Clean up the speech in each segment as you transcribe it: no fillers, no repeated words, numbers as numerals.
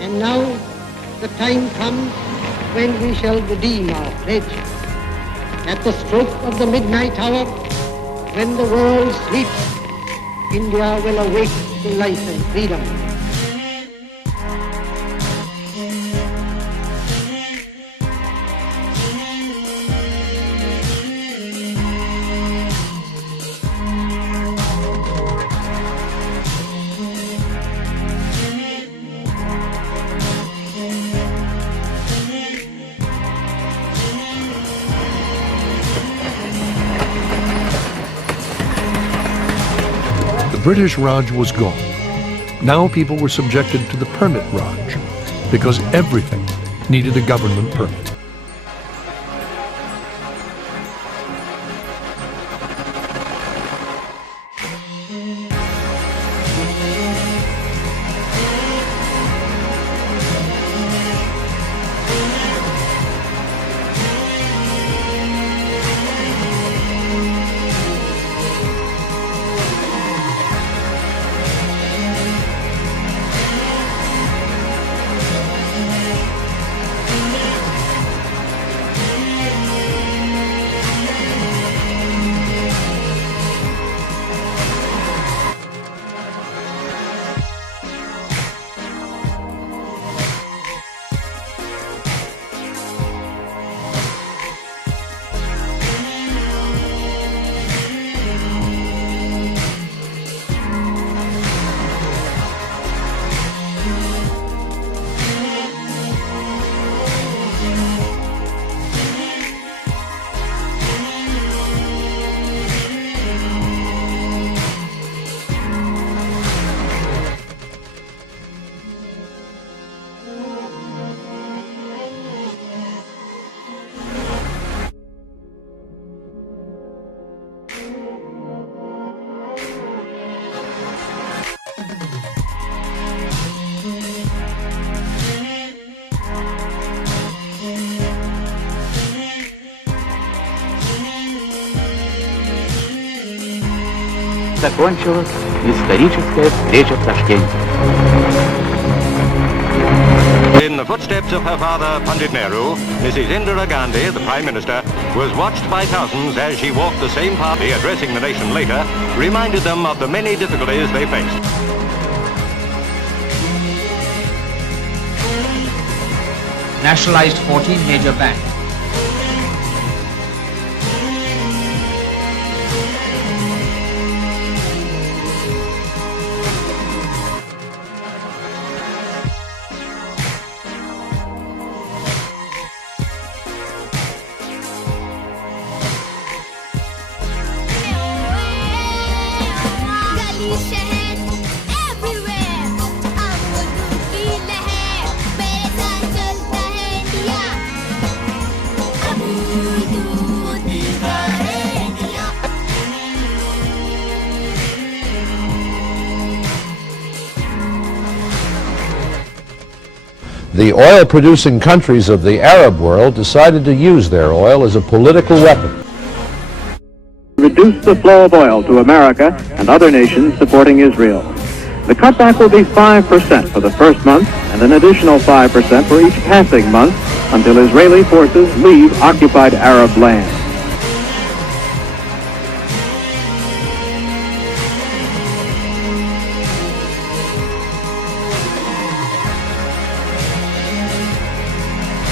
And now the time comes when we shall redeem our pledge. At the stroke of the midnight hour, when the world sleeps, India will awake to life and freedom. The British Raj was gone. Now people were subjected to the permit Raj, because everything needed a government permit. Закончилась историческая встреча в Ташкенте. In the footsteps of her father, Pandit Nehru, Mrs. Indira Gandhi, the Prime Minister, was watched by thousands as she walked the same path. Addressing the nation later, reminded them of the many difficulties they faced. Nationalized 14 major banks. The oil-producing countries of the Arab world decided to use their oil as a political weapon. Reduce the flow of oil to America and other nations supporting Israel. The cutback will be 5% for the first month and an additional 5% for each passing month until Israeli forces leave occupied Arab land.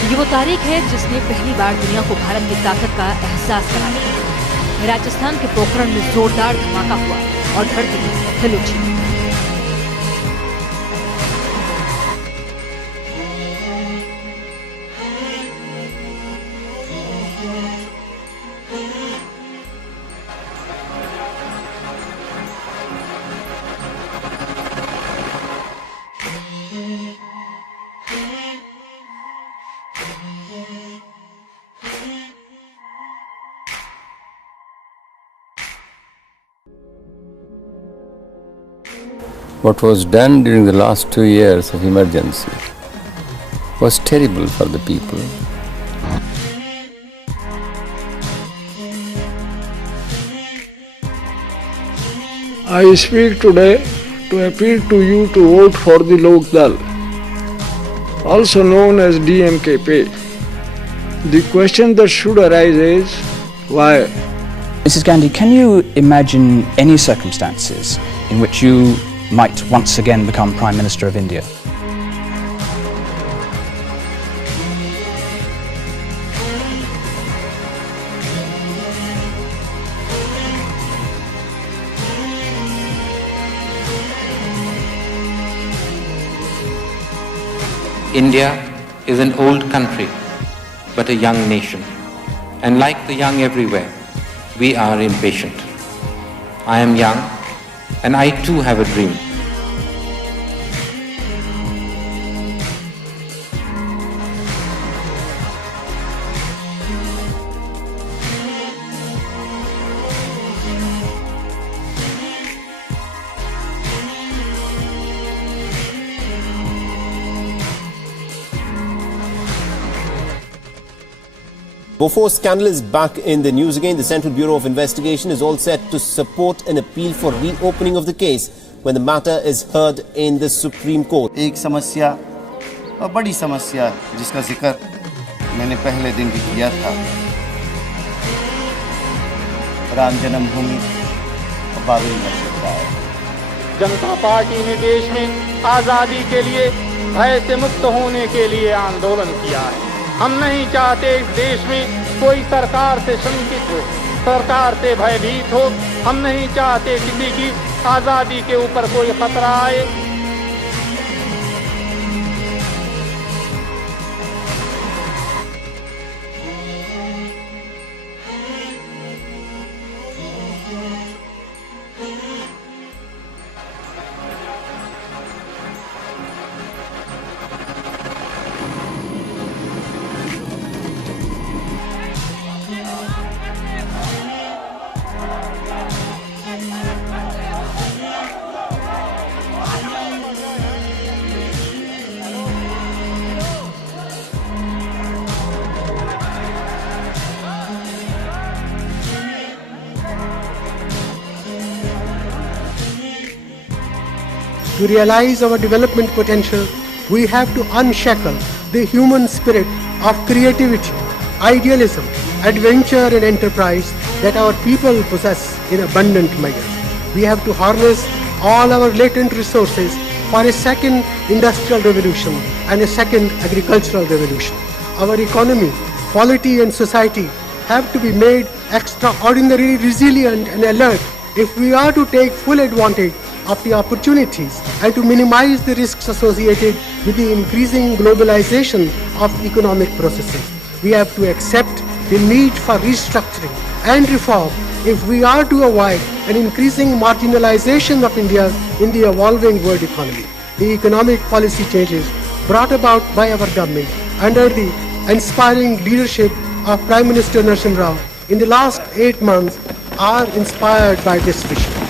ये वो तारीख है जिसने पहली बार दुनिया को भारत की ताकत का एहसास कराया। राजस्थान के पोखरण में जोरदार धमाका हुआ और धरती हिल उठी। What was done during the last 2 years of emergency was terrible for the people. I speak today to appeal to you to vote for the Lok Dal. also known as DMKP. The question that should arise is, why? Mrs. Gandhi, can you imagine any circumstances in which you might once again become Prime Minister of India? India is an old country, but a young nation. And like the young everywhere, we are impatient. I am young, and I too have a dream. Bofors scandal is back in the news again. The Central Bureau of Investigation is all set to support an appeal for reopening of the case when the matter is heard in the Supreme Court. एक समस्या और बड़ी समस्या जिसका जिक्र मैंने पहले दिन भी किया था, राम जन्मभूमि और बाबरी मस्जिद का है। जनता पार्टी ने देश में आजादी के लिए भय से मुक्त होने के लिए आंदोलन किया है। हम नहीं चाहते इस देश में कोई सरकार से शंकित हो, सरकार से भयभीत हो। हम नहीं चाहते किसी की आजादी के ऊपर कोई खतरा आए। To realize our development potential, we have to unshackle the human spirit of creativity, idealism, adventure and enterprise that our people possess in abundant measure. We have to harness all our latent resources for a second industrial revolution and a second agricultural revolution. Our economy, polity and society have to be made extraordinarily resilient and alert if we are to take full advantage of the opportunities and to minimize the risks associated with the increasing globalization of economic processes. We have to accept the need for restructuring and reform if we are to avoid an increasing marginalization of India in the evolving world economy. The economic policy changes brought about by our government under the inspiring leadership of Prime Minister Narsimha Rao in the last 8 months are inspired by this vision.